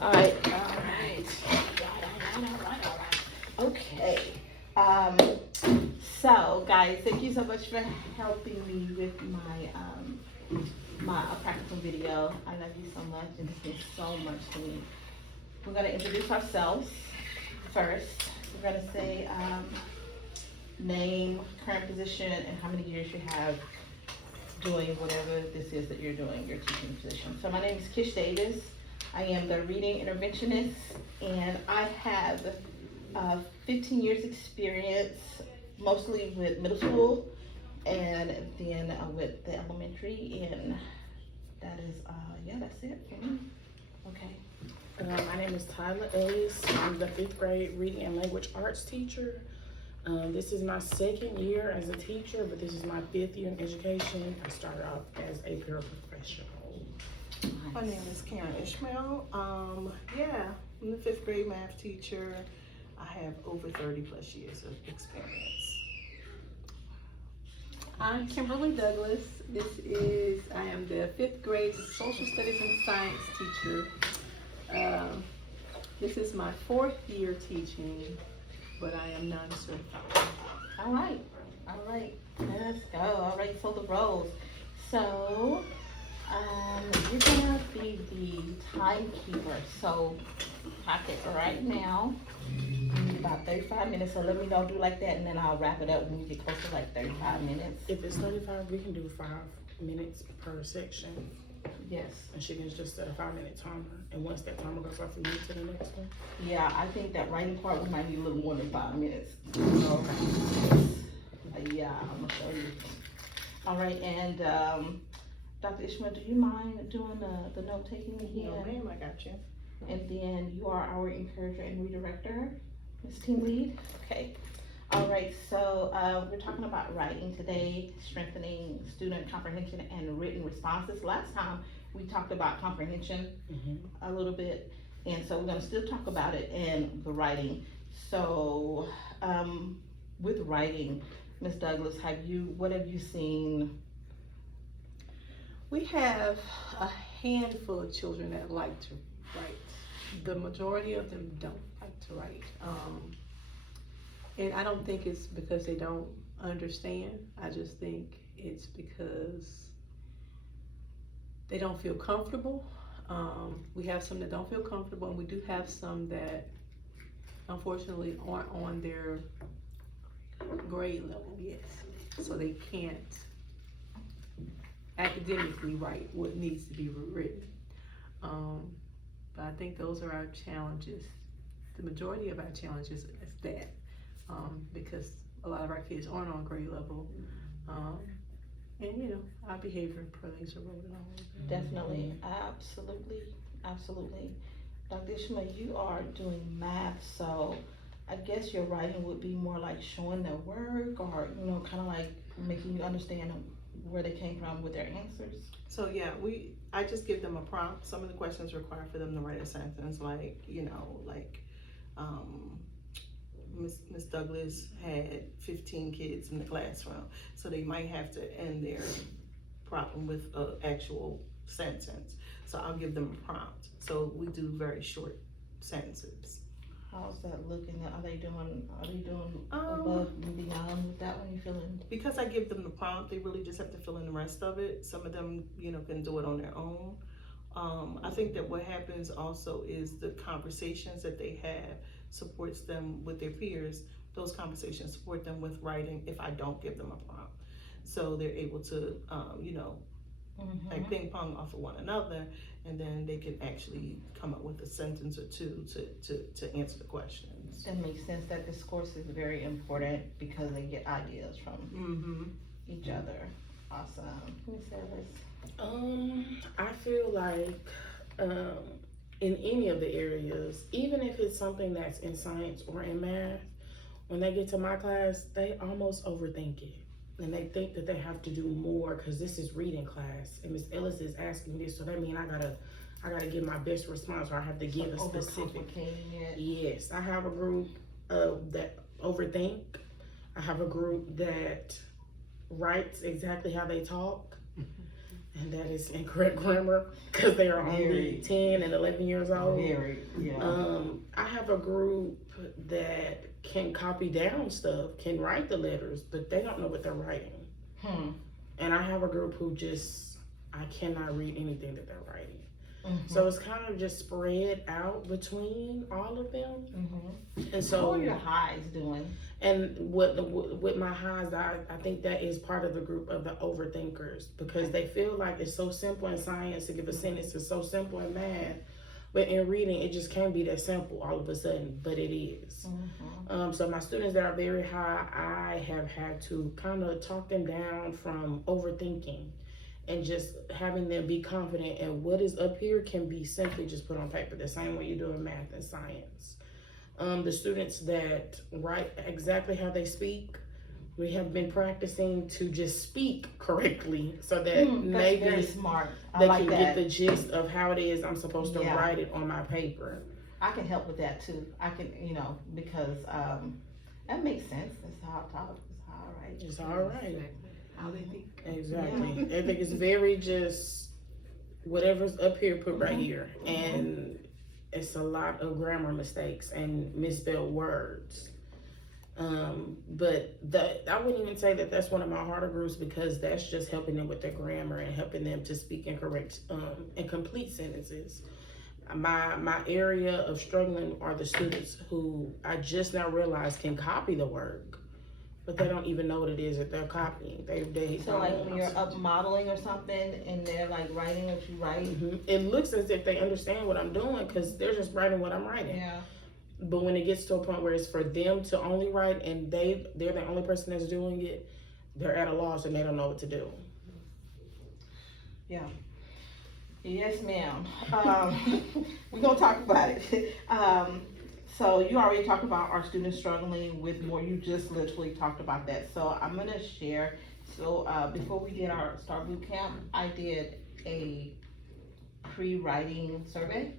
All right. Okay. So guys, thank you so much for helping me with my practical video. I love you so much, and this means so much to me. We're gonna introduce ourselves first. We're gonna say name, current position, and how many years you have doing whatever this is that you're doing, your teaching position. So my name is Kish Davis. I am the reading interventionist, and I have 15 years experience, mostly with middle school, and then with the elementary, and that is, yeah, that's it for me. Okay. My name is Tyler Ellis. I'm the 5th grade reading and language arts teacher. This is my 2nd year as a teacher, but this is my 5th year in education. I started off as a paraprofessional. My name is Karen Ishmael. Yeah, I'm the 5th grade math teacher. I have over 30 plus years of experience. I'm Kimberly Douglas. I am the 5th grade social studies and science teacher. This is my 4th year teaching, but I am non-certified. All right, let's go. All right, so the roles. So, you're gonna be the timekeeper. So, clock it right now. You need about 35 minutes, so let me know, do like that, and then I'll wrap it up when you get close to like 35 minutes. If it's 35, we can do 5 minutes per section. Yes. And she can just set a 5-minute timer. And once that timer goes off, we move to the next one. Yeah, I think that writing part, we might need a little more than 5 minutes. So, yeah, I'm gonna show you. All right, and Dr. Ishmael, do you mind doing the note taking again? No, ma'am, I got you. And then you are our encourager and redirector, Ms. Team Lead. Okay. All right, so we're talking about writing today, strengthening student comprehension and written responses. Last time we talked about comprehension a little bit, and so we're gonna still talk about it in the writing. So with writing, Ms. Douglas, what have you seen? We have a handful of children that like to write. The majority of them don't like to write. And I don't think it's because they don't understand. I just think it's because they don't feel comfortable. We have some that don't feel comfortable, and we do have some that unfortunately aren't on their grade level yet. So they can't academically write what needs to be written. But I think those are our challenges. The majority of our challenges is that. Because a lot of our kids aren't on grade level. And our behavior plays a role in all of that. Definitely, absolutely. Dr. Ishmael, you are doing math, so I guess your writing would be more like showing their work, or kind of like making you understand where they came from with their answers. So yeah, I just give them a prompt. Some of the questions require for them to write a sentence, like Miss Douglas had 15 kids in the classroom, so they might have to end their problem with an actual sentence. So I'll give them a prompt. So we do very short sentences. How's that looking? Are they doing above and beyond with that one? You feeling? Because I give them the prompt, they really just have to fill in the rest of it. Some of them, can do it on their own. I think that what happens also is the conversations that they have supports them with their peers. Those conversations support them with writing if I don't give them a prompt. So they're able to, like ping pong off of one another, and then they can actually come up with a sentence or two to answer the questions. That makes sense. That discourse is very important because they get ideas from each other. Awesome. Ms. Ellis? I feel like in any of the areas, even if it's something that's in science or in math, when they get to my class, they almost overthink it. And they think that they have to do more because this is reading class. And Ms. Ellis is asking this, so that means I gotta give my best response, or I have to give a specific. Yes, I have a group that overthink. I have a group that writes exactly how they talk. and that is incorrect grammar because they are only Very. 10 and 11 years old. Very, yeah. I have a group that can copy down stuff, can write the letters, but they don't know what they're writing. And I have a group who just, I cannot read anything that they're writing. So it's kind of just spread out between all of them. And so, How are your highs doing? and with my highs, I think that is part of the group of the overthinkers, because they feel like it's so simple in science to give a sentence, it's so simple in math, but in reading it just can't be that simple all of a sudden, but it is. So my students that are very high, I have had to kind of talk them down from overthinking and just having them be confident, and what is up here can be simply just put on paper, the same way you do in math and science. The students that write exactly how they speak, we have been practicing to just speak correctly so that That's maybe very smart. I they like can that. get the gist of how it is I'm supposed to Yeah. write it on my paper. I can help with that too. I can, because that makes sense. That's how I talk. That's how I write. It's all right. How they think. Exactly. I think it's very just whatever's up here, put right here. And it's a lot of grammar mistakes and misspelled words. But I wouldn't even say that that's one of my harder groups, because that's just helping them with their grammar and helping them to speak in correct and complete sentences. My area of struggling are the students who I just now realized can copy the work, but they don't even know what it is that they're copying. They So like when you're up modeling or something and they're like writing what you write. It looks as if they understand what I'm doing because they're just writing what I'm writing. Yeah. But when it gets to a point where it's for them to only write and they're the only person that's doing it, they're at a loss and they don't know what to do. Yeah. Yes, ma'am. We're gonna talk about it. So you already talked about our students struggling with more. You just literally talked about that. So I'm gonna share. So before we did our STAR boot camp, I did a pre-writing survey.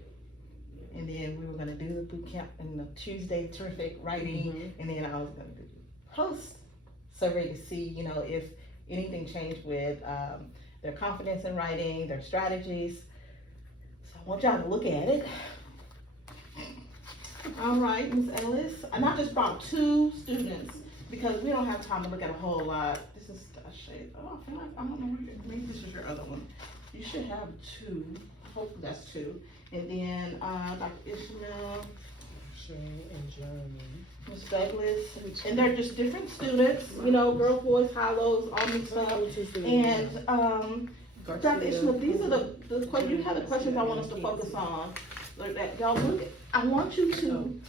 And then we were gonna do the boot camp and the Tuesday terrific writing, and then I was gonna do post survey to see, if anything changed with their confidence in writing, their strategies. So I want y'all to look at it. All right, Ms. Ellis, and I just brought 2 students because we don't have time to look at a whole lot. This is a shade. Oh, I feel like I don't know. Maybe this is your other one. You should have 2. Hopefully that's 2. And then Dr. Ishmael, And Jeremy. Ms. Douglas, and they're just different students, girls, boys, high lows, all mixed up. And Dr. Ishmael, these are the questions. You have the questions I want us to focus on. That y'all look. I want you to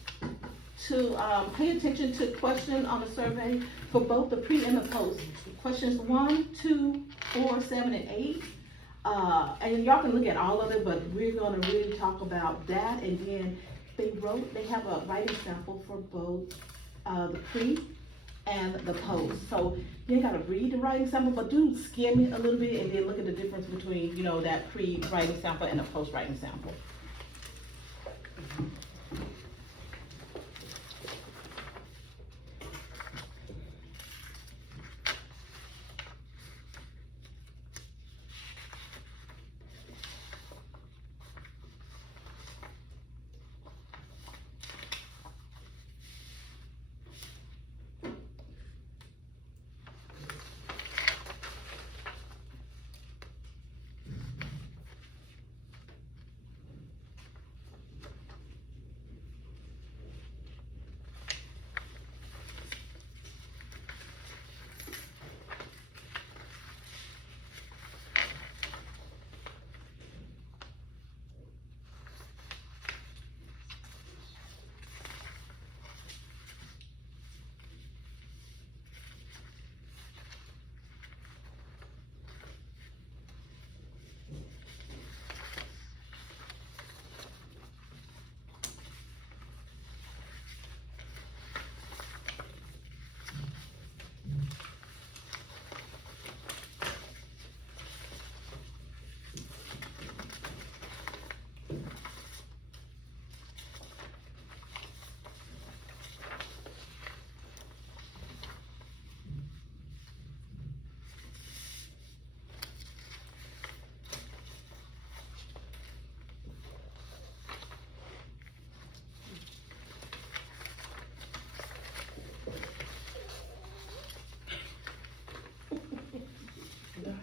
pay attention to question on the survey for both the pre and the post. Questions 1, 2, 4, 7, and 8. And y'all can look at all of it, but we're gonna really talk about that. And then they have a writing sample for both the pre and the post. So you ain't gotta read the writing sample, but do skim it a little bit and then look at the difference between, that pre-writing sample and the post-writing sample.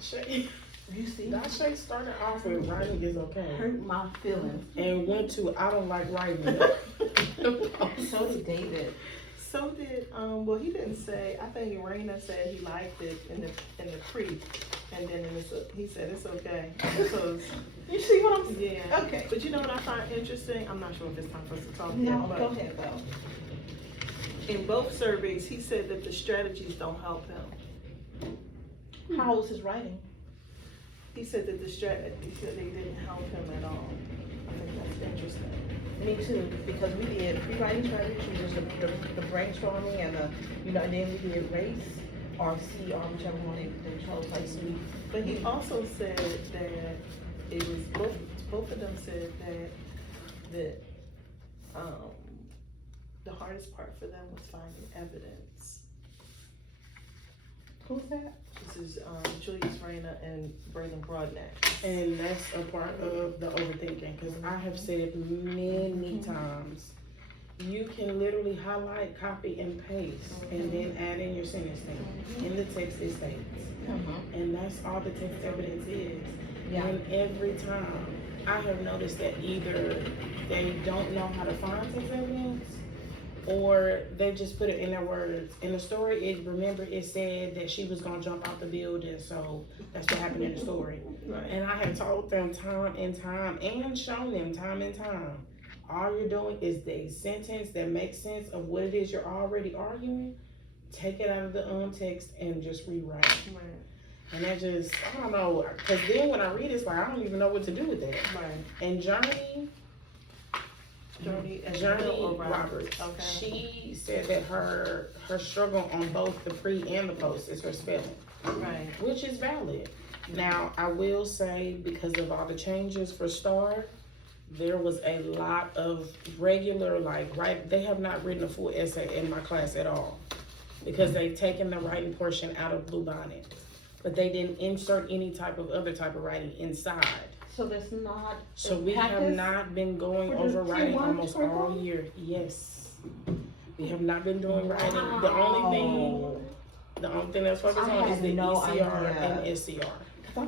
Shay, You see, Dashay started off with writing is okay. hurt my feelings. And went to I don't like writing. So did David. So did, well, he didn't say, I think Raina said he liked it in the pre, and then he said it's okay, because, You see what I'm saying? yeah. Okay. But you know what I find interesting? I'm not sure if it's time for us to talk No, yet, but go ahead though. in both surveys, he said that the strategies don't help him. How was his writing? He said that he said they didn't help him at all. I think that's interesting. Me too, because we did pre-writing strategies, which is the brainstorming and and then we did race or C or whichever one they chose, like C. But he also said that it was both of them said that the hardest part for them was finding evidence. Who's that? This is Julius Reyna and Braden Broadnax. And that's a part of the overthinking, because I have said many times, you can literally highlight, copy, and paste, and then add in your sentence thing. In the text it states. And that's all the text evidence is. Yeah. And every time, I have noticed that either they don't know how to find text evidence, or they just put it in their words. In the story, it said that she was gonna jump out the building, so that's what happened in the story. Right. And I have told them time and time, and shown them time and time, all you're doing is the sentence that makes sense of what it is you're already arguing, take it out of the text and just rewrite. Right. And that just, I don't know, because then when I read it, it's like, I don't even know what to do with that. Right. And Journey Roberts, Okay. she said that her struggle on both the pre and the post is her spelling, Right. which is valid. Now, I will say, because of all the changes for STAR, there was a lot of regular, they have not written a full essay in my class at all, because they've taken the writing portion out of Bluebonnet, but they didn't insert any other type of writing inside. So there's not. So we have practice not been going for the over writing Tier 1 almost all curriculum? year. Yes. We have not been doing writing. The only thing that's focused I on is had the no ECR idea. and SCR. Cause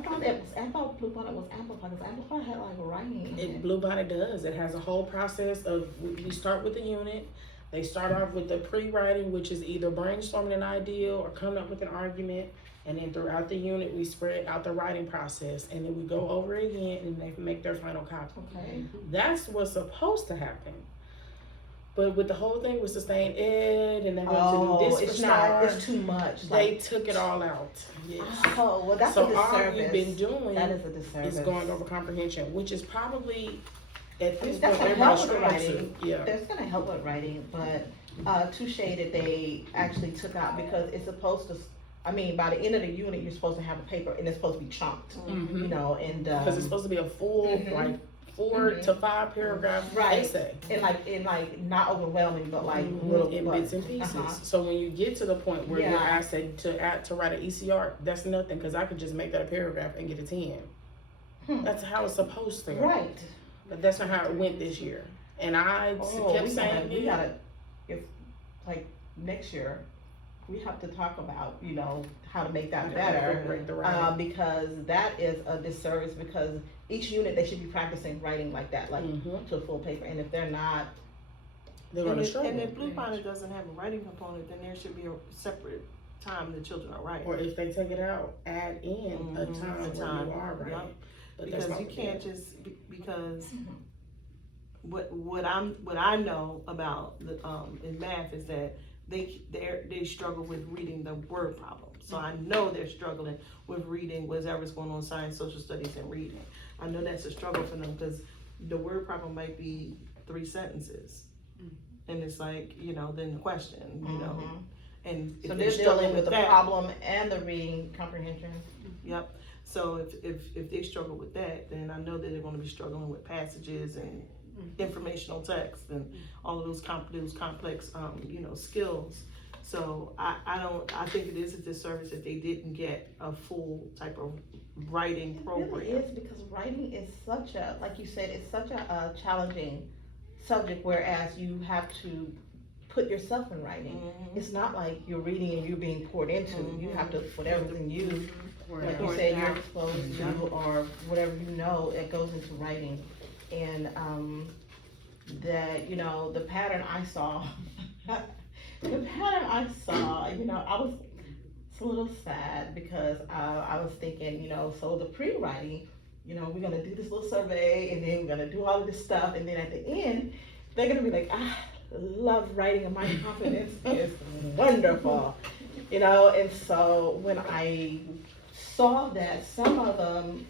I thought Bluebonnet was Amplify, because Amplify had like writing. Bluebonnet does. It has a whole process of, we start with the unit. They start off with the pre-writing, which is either brainstorming an idea or coming up with an argument. And then throughout the unit, we spread out the writing process, and then we go over it again, and they make their final copy. Okay. That's what's supposed to happen. But with the whole thing with sustained ed, and they went to do this for it's STAR, not. It's too much. they took it all out. Yes. Oh, well, that's a So disservice. all you've been doing That is a disservice. is going over comprehension, which is probably at this That's point gonna help everybody's with strong writing. suit. Yeah. That's gonna help with writing, but touche that they actually took out, because it's supposed to. By the end of the unit, you're supposed to have a paper, and it's supposed to be chunked. Mhm. And Because it's supposed to be a full, Mhm. 4 to 5 paragraph Right. essay. and not overwhelming, but little in bits and pieces. So when you get to the point where you're Yeah. asked to write an ECR, that's nothing, because I could just make that a paragraph and get a 10. That's how it's supposed to go. Right. But that's not how it went this year. And I kept saying, we gotta, if next year, we have to talk about how to make that better. incorporate the writing. Because that is a disservice, because each unit they should be practicing writing like that, Mhm. to a full paper, and if they're not, They're going to And struggle. if Bluebonnet doesn't have a writing component, then there should be a separate time the children are writing. Or if they take it out, add in a time where you are writing. Yep. But that's Because not you what can't they do. because what I know about in math is that they struggle with reading the word problem. So I know they're struggling with reading whatever's going on in science, social studies, and reading. I know that's a struggle for them, because the word problem might be 3 sentences, and it's like, then the question, and if so they're they're struggling dealing with the that, problem and the reading comprehension. Yep. So if they struggle with that, then I know that they're going to be struggling with passages and informational text and all of those complex skills. So I think it is a disservice that they didn't get a full type of writing program. It really is, because writing is such a, like you said, it's such a challenging subject, whereas you have to put yourself in writing. It's not like you're reading and you're being poured into. You have to, whatever's in you, like you Or said, you're now. exposed to, or whatever you know, it goes into writing. And, that, the pattern I saw, I was, it's a little sad because, I was thinking, so the pre-writing, we're gonna do this little survey and then we're gonna do all of this stuff, and then at the end, they're gonna be like, I love writing and my confidence is wonderful, and so when I saw that some of them,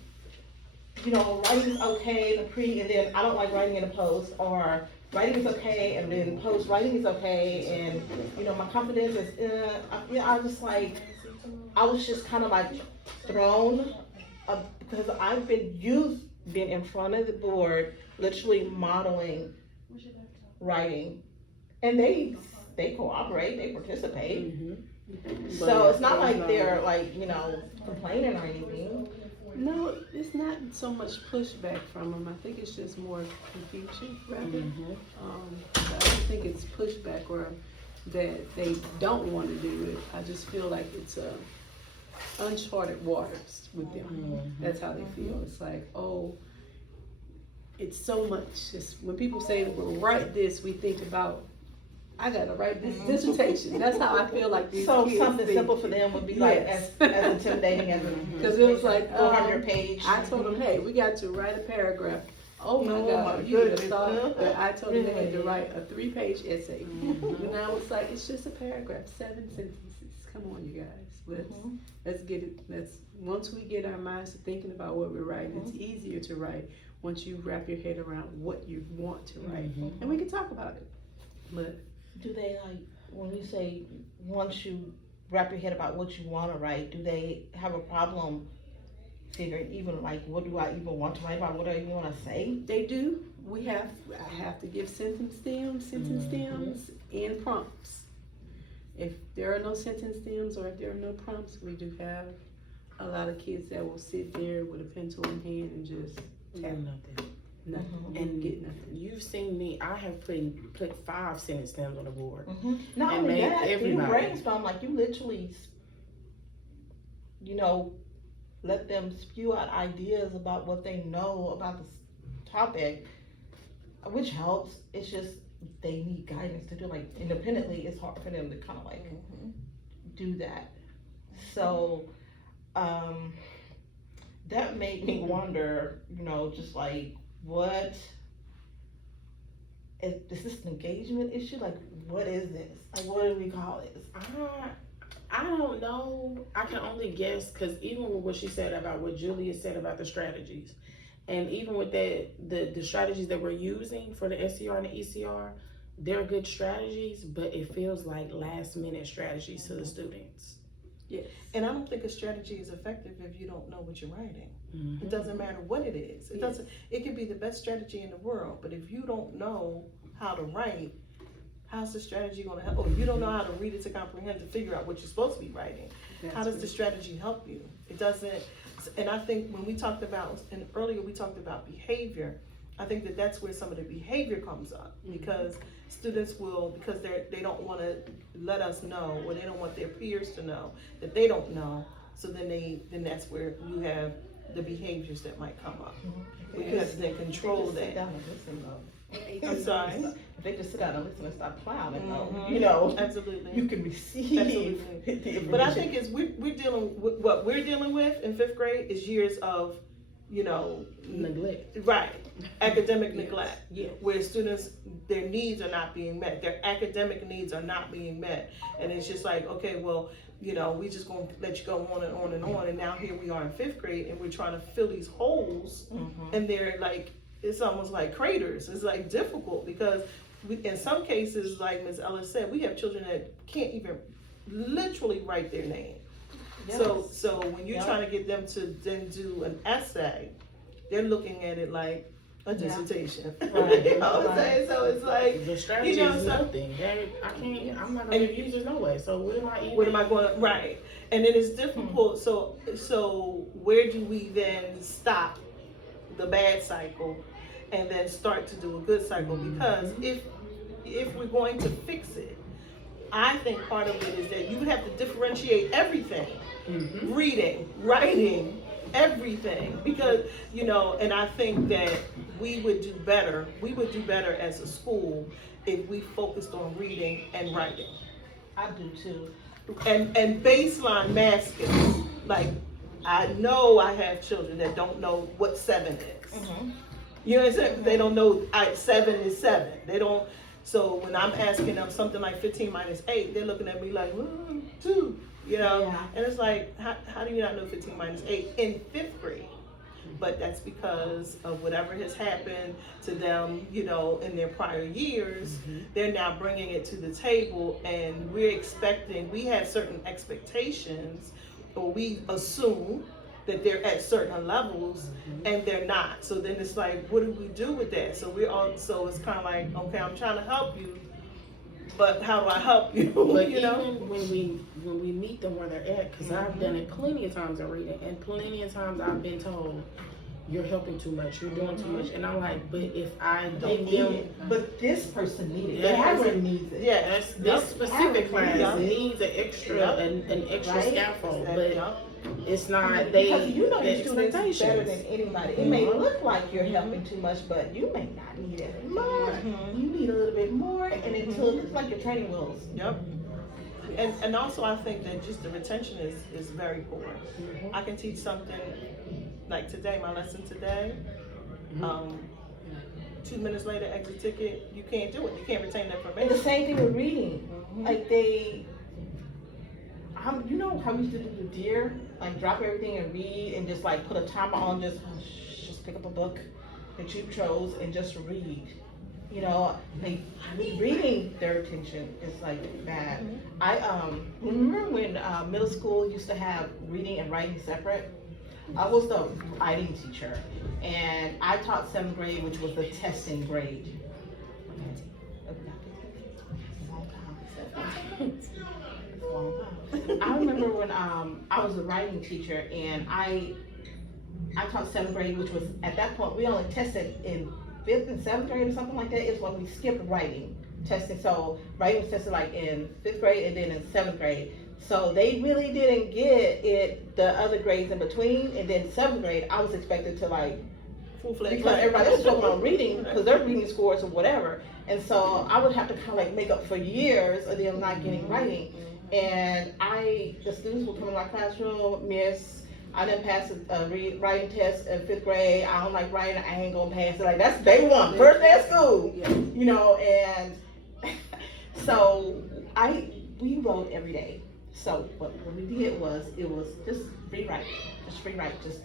writing is okay in the pre, and then I don't like writing in the post, or writing is okay, and then post writing is okay, and my confidence is, I was just like, I was just kind of like thrown, because I've been in front of the board, literally modeling writing, and they cooperate, they participate. So it's not like they're like, complaining or anything. No, it's not so much pushback from them. I think it's just more confusion, rather. But I don't think it's pushback or that they don't want to do it. I just feel like it's uncharted waters with them. That's how they feel. It's like, oh, it's so much. It's, when people say, well, write this, we think about, I gotta write this dissertation. That's how I feel like these So kids something think. simple for them would be like Yes. as intimidating as Because it was like, 400 page. I told them, hey, we got to write a paragraph. Oh my Oh God, my you would have goodness. thought that I told them they had to write a 3-page essay. And I was like, it's just a paragraph, 7 sentences. Come on, you guys. Let's get it. Once we get our minds to thinking about what we're writing, it's easier to write once you wrap your head around what you want to write. And we can talk about it. But Do they, like, when you say, once you wrap your head about what you wanna write, do they have a problem figuring even, like, what do I even want to write about, what do I even wanna say? they do. I have to give sentence stems, and prompts. If there are no sentence stems or if there are no prompts, we do have a lot of kids that will sit there with a pencil in hand and just tap nothing and get nothing. You've seen me, I have put 5 sentence stems on the board. Not And only made that, you everybody. brainstorm, like, you literally, let them spew out ideas about what they know about this topic, which helps. It's just, they need guidance to do, like, independently, it's hard for them to kind of like do that. So, that made me wonder, just like, what is this an engagement issue? Like, what is this? Like, what do we call this? I don't know. I can only guess, because even with what she said about what Julia said about the strategies, and even with the strategies that we're using for the SCR and the ECR, they're good strategies, but it feels like last minute strategies to the students. Yes. And I don't think a strategy is effective if you don't know what you're writing. It doesn't matter what it is. It could be the best strategy in the world, but if you don't know how to write, how's the strategy gonna help? Oh, you don't know how to read it to comprehend to figure out what you're supposed to be writing. How does the strategy help you? It doesn't. And I think when we talked about, and earlier we talked about behavior, I think that that's where some of the behavior comes up, because students will, because they don't want to let us know, or they don't want their peers to know that they don't know. So then that's where you have the behaviors that might come up. You have to then control Sit that. down and listen, though. I'm sorry. If they just sit down and listen and stop clowning, though, Absolutely. you can receive. Absolutely. But I think we're dealing with what we're dealing with in 5th grade is years of, Neglect. right, academic neglect, Yes. where students, their needs are not being met, their academic needs are not being met, and it's just like, okay, well, we just gonna let you go on and on and on, and now here we are in 5th grade, and we're trying to fill these holes, and they're like, it's almost like craters. It's like difficult because in some cases, like Ms. Ellis said, we have children that can't even literally write their name. Yes. So when you're trying to get them to then do an essay, they're looking at it like a dissertation. Right. You know what I'm saying? So it's like, The strategy is nothing. I'm not going to use it no way. So what am I going, right. And then it's difficult. So where do we then stop the bad cycle and then start to do a good cycle? Because if we're going to fix it, I think part of it is that you have to differentiate everything reading, writing, everything, because, and I think that we would do better as a school if we focused on reading and writing. I do too. And baseline math skills. Like, I know I have children that don't know what 7 is. Mm-hmm. You know what I'm saying? They don't know 7 is 7. They don't. So when I'm asking them something like 15 minus 8, they're looking at me like, 2. Yeah. And it's like, how do you not know 15 minus 8 in 5th grade? But that's because of whatever has happened to them, in their prior years. They're now bringing it to the table, and we have certain expectations, or we assume that they're at certain levels, and they're not. So then it's like, what do we do with that? So it's kind of like, okay, I'm trying to help you, but how do I help you? But even when we meet them where they're at, because I've done it plenty of times in reading, and plenty of times I've been told, you're helping too much, you're doing too much, and I'm like, but if I They give need them, it, but this person needs it. Yeah. Everyone needs it. Yeah. this specific class Yep. needs an extra, an extra Right? scaffold, Exactly. but it's not, Because the your students better expectations. than anybody. It may look like you're helping too much, but you may not need as much. You need a little bit more, and until it looks like your training wheels. Yep. And also I think that just the retention is very poor. I can teach something like today, my lesson today. 2 minutes later, exit ticket, you can't do it. You can't retain that And information. the same thing with reading. Like you know how we used to do the deer? Like drop everything and read and just like put a timer on, just pick up a book that you chose and just read. Like reading their attention is like bad. I remember when middle school used to have reading and writing separate. I was the writing teacher, and I taught 7th grade, which was the testing grade. I remember when I was a writing teacher, and I taught 7th grade, which was at that point we only tested in 5th and 7th grade or something like that. Is when we skipped writing testing. So writing was tested like in 5th grade and then in 7th grade. So they really didn't get it the other grades in between, and then 7th grade I was expected to like, Full-fledged. because everybody else was focusing on reading because their reading scores or whatever, and so I would have to kind of like make up for years of them not getting writing. And the students would come in my classroom, Miss, I didn't pass a writing test in 5th grade. I don't like writing. I ain't gonna pass it. Like that's day one, first day of school. And so we wrote every day. So what we did was just free write, just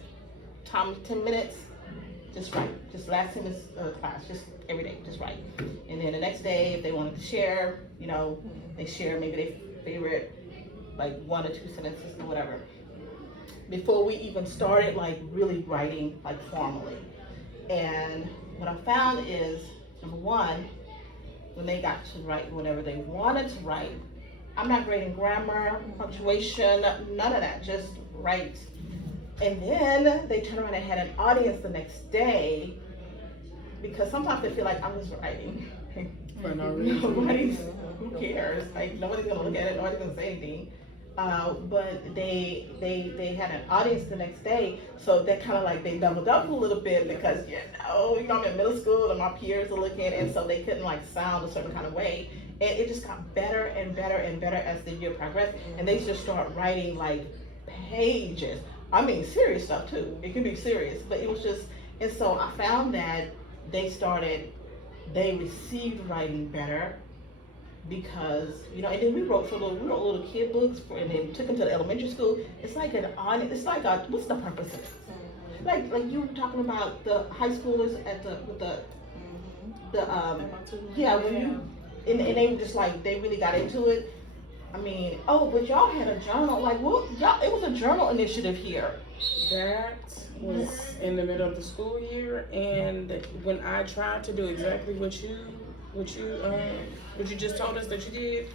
10 minutes, just write, just last 10 minutes of class, just every day, just write. And then the next day, if they wanted to share, they share maybe their favorite, like 1 or 2 sentences or whatever. Before we even started like really writing like formally. And what I found is, number one, when they got to write whatever they wanted to write, I'm not grading grammar, punctuation, none of that, just write. And then they turn around and had an audience the next day, because sometimes they feel like I'm just writing. For no reason. Who cares? Like nobody's gonna look at it, nobody's gonna say anything. But they had an audience the next day, so they kind of like they doubled up a little bit because I'm in middle school and my peers are looking, and so they couldn't like sound a certain kind of way. And it just got better and better and better as the year progressed, and they just start writing like pages. I mean, serious stuff too. It can be serious, but it was just, and so I found that they received writing better. Because and then we wrote little kid books and then took them to the elementary school. It's like it's like what's the purpose of it? Like you were talking about the high schoolers and they were just like they really got into it. I mean, but y'all had a journal. Like, it was a journal initiative here. That was in the middle of the school year, and when I tried to do exactly what you just told us that you did,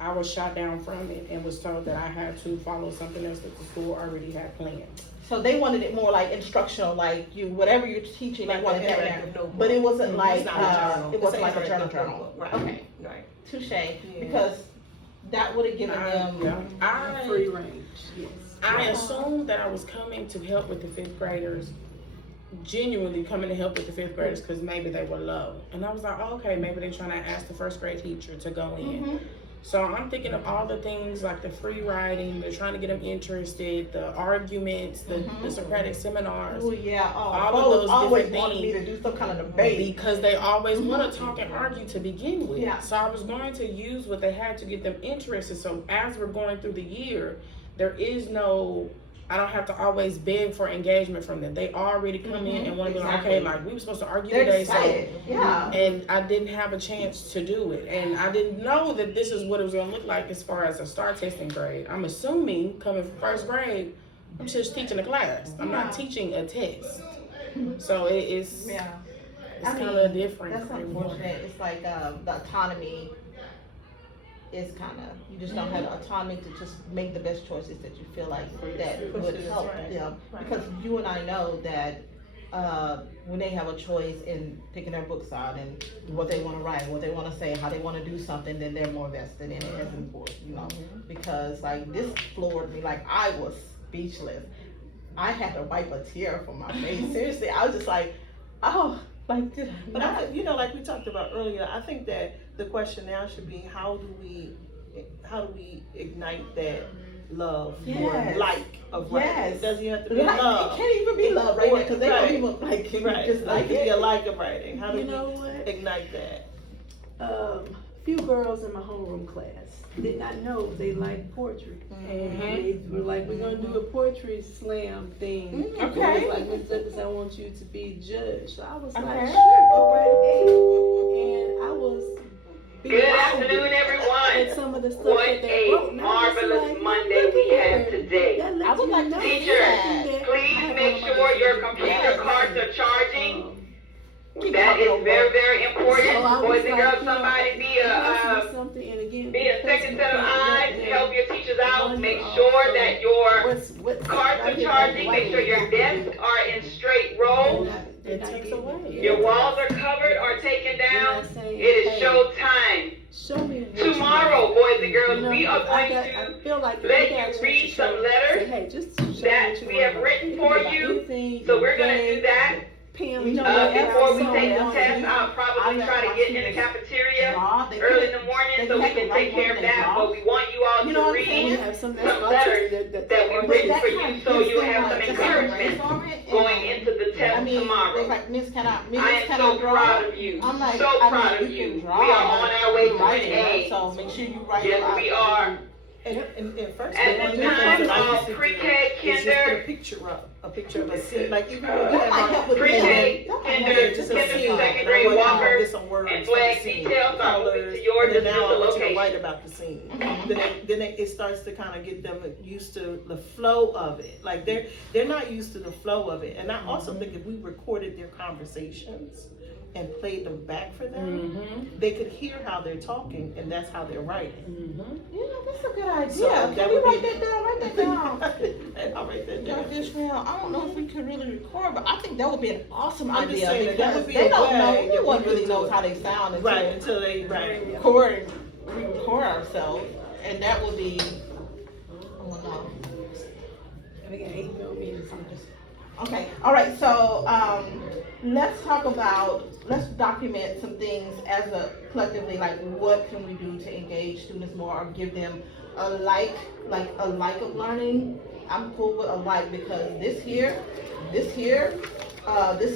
I was shot down from it and was told that I had to follow something else that the school already had planned. So they wanted it more like instructional, like whatever you're teaching, Like they wanted that interactive there. notebook. But it wasn't It's like not a journal. it wasn't It's like a an interactive journal. notebook. Right. Okay, Right. touche. Because that would have given them I free range, yes. I assumed that I was coming to help with the fifth graders, genuinely coming to help with the fifth graders because maybe they were low. And I was like, oh, okay, maybe they're trying to ask the first grade teacher to go in. Mhm. So I'm thinking of all the things like the free writing, they're trying to get them interested, the arguments, the Socratic seminars. Oh yeah, All of those always different wanted me things. to do some kind of debate. Because they always want to talk and argue to begin with. Yeah. So I was going to use what they had to get them interested. So as we're going through the year, there is no, I don't have to always beg for engagement from them. They already come in and want to be like, okay, like we were supposed to argue They're today, excited. Yeah. and I didn't have a chance to do it. And I didn't know that this is what it was going to look like as far as a STAR testing grade. I'm assuming coming from first grade, I'm just teaching a class. I'm not teaching a test. So it's Yeah. kind of different. That's unfortunate. It's like the autonomy is kind of, you just don't have the autonomy to just make the best choices that you feel like that would help them. Because you and I know that when they have a choice in picking their books out and what they want to write, what they want to say, how they want to do something, then they're more vested in it as important, you know. Because like this floored me, like I was speechless. I had to wipe a tear from my face. Seriously, I was just like, oh, like did I But not? I think, you know, like we talked about earlier, I think that the question now should be how do we ignite that love or Yes. like of writing? Yes. It doesn't have to be Like, love. it can't even be love right now because they Right. don't even like it. Right. Just like It could be a it. like of writing. How do You we know what? ignite that? A few girls in my homeroom class did not know they liked poetry. And they were like, we're gonna do a poetry slam thing. Okay. It was like, Ms. Douglas, I want you to be judge. So I was like, Okay. sure, go right ahead. And I was Good afternoon, everyone. at some of the stuff What that they wrote. a And I was marvelous like, Monday look we at had that. today. That lets I would me like to know see Teachers, something that I please have make on my sure your list. computer cards are charging. Keep That talking, is very, very important. So I was Boys and like, girls, you know, somebody be it has to a be something, and again, be a because second you set of can't let eyes to them help your teachers out. wander Make off. sure So that your what's cards right are here, charging. like, Make sure your desks are in straight rows. they're It not takes getting away. it. Your walls are covered or taken They're down. not saying, It is hey, show time. show me what you Tomorrow, know. boys and girls, You know, we are I going I to feel like if let got a you chance to read show- some letters say, hey, just show me that what you we know have about. written It can for be about you. anything, So we're gonna day, do that. Pam, You know Joe, what? Before we So take the else test, too. I'll probably I try to let get my in the students cafeteria draw. They early in couldn't- the morning they so we had to can write take care more of than that. they But draw. we want you all You know to what I'm read saying? we have some some letters that we But written that for kind you of so gives you them, have like, some just like a encouragement brainstorming, going and, into the test I mean, tomorrow. they're like, Miss, can I I am draw? so proud of you. I'm like, So proud of you you. can We draw, are on but our way you're to an writing, A. so make sure you write. Yes, a lot. we are. And first, At one of the the time things that I of used to do pre-K, is just put kinder, a picture up, a picture of a scene, like even when we That have might help our with pre-K, that might kinder, help just with a kinder scene, to the second and I grade want you to walkers get some words and for the flag scene, details are moving colors, to your and then now I want you to location. write about the scene. Mhm. Then it starts to kind of get them used to the flow of it. Like they're not used to the flow of it. And I also think if we recorded their conversations and played them back for them, they could hear how they're talking, and that's how they're writing. Yeah, that's a good idea. So Can that we would write be- that down? Write that down. And I'll write that down. Dr. Ishmael, I don't know if we could really record, but I think that would be an awesome I'm just idea saying that because would be they a don't know, way that no we one could really do knows it. how they sound until Right, until they, right. we record ourselves, and that would be, oh no. We got 8 more minutes. Okay, all right, so, let's talk about, let's document some things as a collectively, like what can we do to engage students more or give them a like of learning. I'm cool with a like because this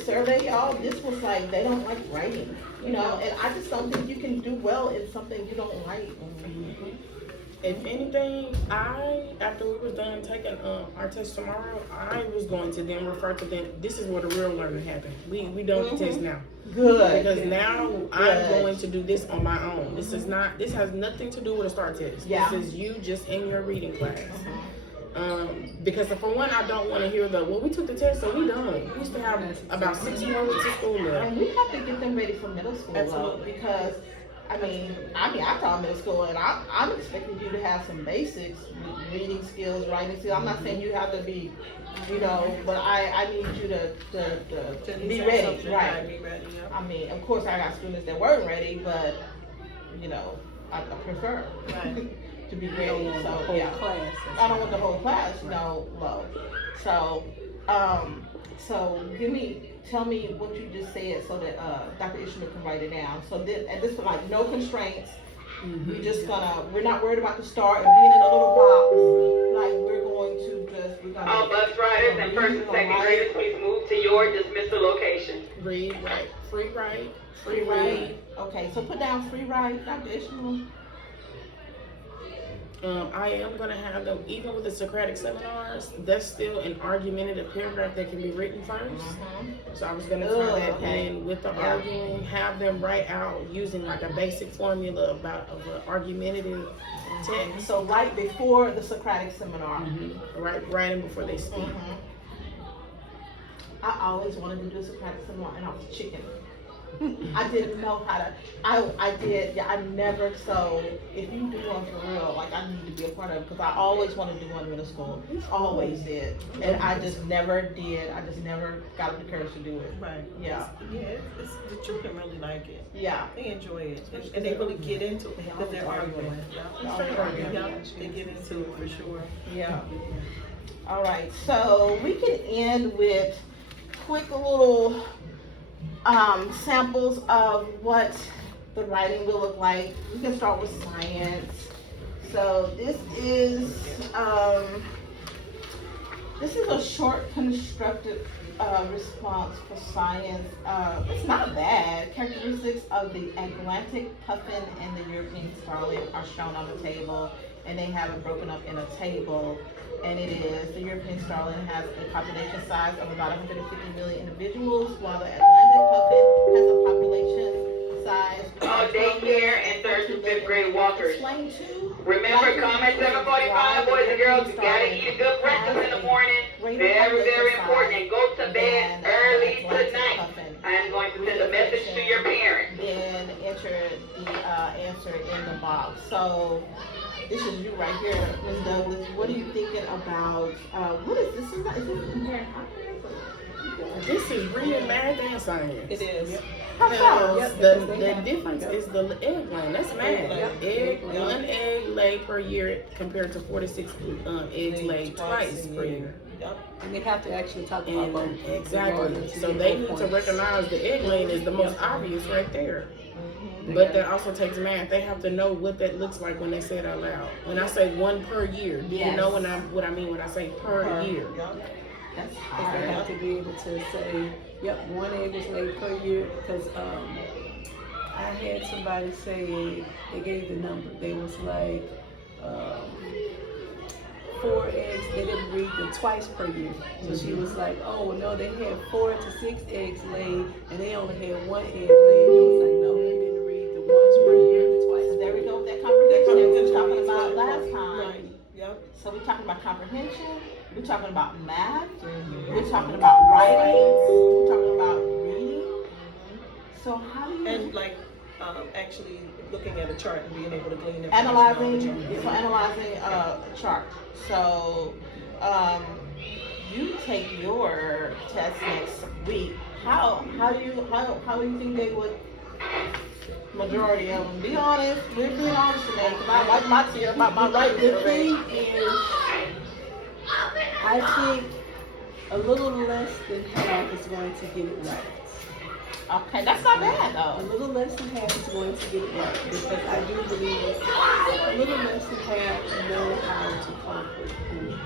survey, y'all, this was like, they don't like writing, you know, and I just don't think you can do well in something you don't like. If anything, after we was done taking our test tomorrow, I was going to then refer to them. This is where the real learning happened. We done with the test now. Good. Because now I'm Good. going to do this on my own. This has nothing to do with a STAR test. Yeah. This is you just in your reading class. Because for one, I don't want to hear well, we took the test, so we done. We used to have about 6 more weeks of school left. And we have to get them ready for middle school, Absolutely. though, because I taught middle school, and I'm expecting you to have some basics, reading skills, writing skills. I'm not saying you have to be, you know, but I need you to be ready, right? Be ready, yeah. I mean, of course, I got students that weren't ready, but you know, I prefer. Right. to be You ready. don't want the So whole yeah, class. I don't want the whole class no low. So tell me what you just said so that Dr. Ishmael can write it down. So at this point, like no constraints. We're just we're not worried about the start and being in a little box. Like we're gonna. All bus riders and first and second graders, please move to your dismissal location. Read, write, free write, Free ride. Okay, so put down free ride, Dr. Ishmael. I am going to have them, even with the Socratic seminars, that's still an argumentative paragraph that can be written first. So I was going to tie that in with the arguing, have them write out using like a basic formula of an argumentative text. So right before the Socratic seminar. Writing before they speak. I always wanted to do a Socratic seminar and I was a chicken. I didn't know how to. I did. Yeah, I never. So if you do one for real, like I need to be a part of it because I always wanted to do one in middle school. Always did, and I just never did. I just never got the courage to do it. Right. Yeah. It's the children really like it. Yeah. They enjoy it, and they really get into it because they're arguing. Yeah, they get into it for sure. Yeah. All right. So we can end with quick little samples of what the writing will look like. We can start with science. So this is a short constructive response for science. It's not bad. Characteristics of the Atlantic puffin and the European starling are shown on the table, and they have it broken up in a table. And it is, the European starling has a population size of about 150 million individuals, while the Atlantic puffin has a population size All daycare and third to fifth grade walkers. Explain to. Remember, come at 7:45, boys and girls. You gotta eat a good breakfast in the morning. Very, very important. And go to bed early tonight. I am going to send a message to your parents. Then enter the answer in the box. So this is you right here, Ms. Douglas. What are you thinking about? What is this? Is this comparing conference? This is reading, math, and science. It is. How so? The difference is the egg laying. That's math. One egg laid per year compared to 4 to 6 eggs laid twice per year. Yep. And they have to actually talk about both. Exactly. So they need to recognize the egg laying is the most obvious right there. But that also takes math. They have to know what that looks like when they say it out loud. When I say 1 per year, do you know what I mean when I say per year? That's Because hard. they have to be able to say, yep, 1 egg is laid per year. Because I had somebody say, they gave the number. They was like, 4 eggs, they didn't read the twice per year. So she was like, oh, no, they had 4 to 6 eggs laid, and they only had 1 egg laid. And it was like, no, you didn't read the once per year and the twice. So there we go with that comprehension we were talking about last time. Right. Yep. So we're talking about comprehension, we're talking about math, we're talking about writing, we're talking about reading. So how do you Actually looking at a chart and being able to glean information. analyzing a chart. So you take your test next week. How do you think they would? Majority of them. Be honest. We're being honest today. Cause I like my team about my writing. The thing is, I think a little less than half is going to get it right. Okay, that's not bad A though. little less than half is going to get it right because I do believe a little less than half know how to comprehend.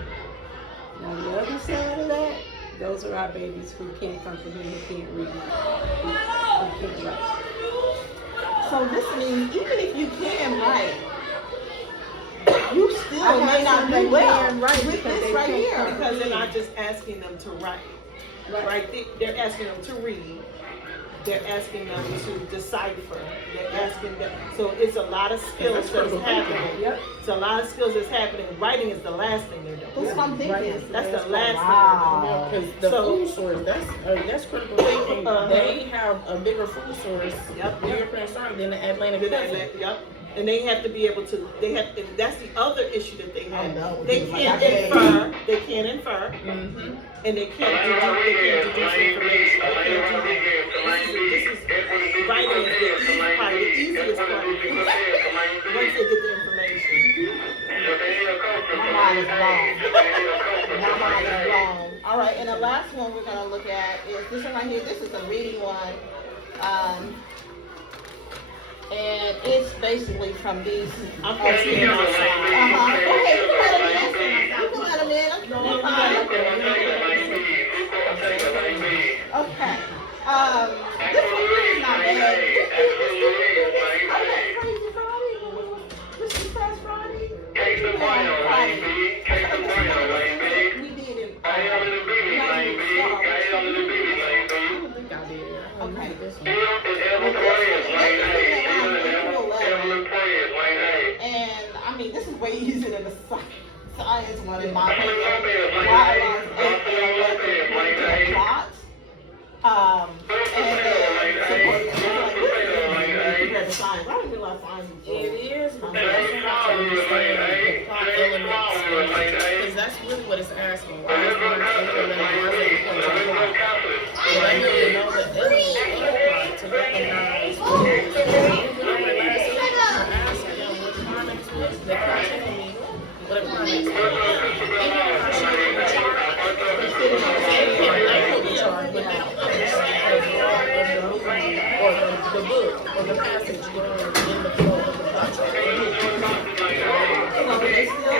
Now the other side of that, those are our babies who can't comprehend, who can't read, who can't write. So this means even if you can write, you still may not do well with this right here. Because they're not just asking them to write. Right? They're asking them to read. They're asking them to decipher. They're asking them. So it's a lot of skills that's happening. Yep. It's a lot of skills that's happening. Writing is the last thing they're doing. That's what I'm thinking. That's the last Wow. Because the food source, that's critical thinking. They have a bigger food source, Yep. the European starling, than the Atlantic thing. puffin. Yep. And they have to be able to. And that's the other issue that they have. know. They can't infer. They can't infer. And they can't deduce information. They can't do that. This is writing is the easy part, the easiest part. Once they get the information. My mind is blown. All right, and the last one we're gonna look at is this one right here. This is a reading one. And it's basically from these. Okay, you can let them in. That's fine. Okay. This one here is not bad. Crazy Friday. This is past Friday. Friday. We did it. I don't think I did. I don't Okay. know this one. And I mean, this is way easier than the science one in my opinion. Why is a plot? And then the science. I didn't realize science was It is, but you also have to understand the plot elements, because that's really what it's asking. Why is one implemented? Why is it important to the plot? And I need to know the elements of the plot to recognize what it is. I asked them what climax was, they couldn't tell me what a climax was. Even when I showed them the chart, they can label the chart, but they don't understand the flow of the movie or the book or the passage going in the flow of the plot. they still,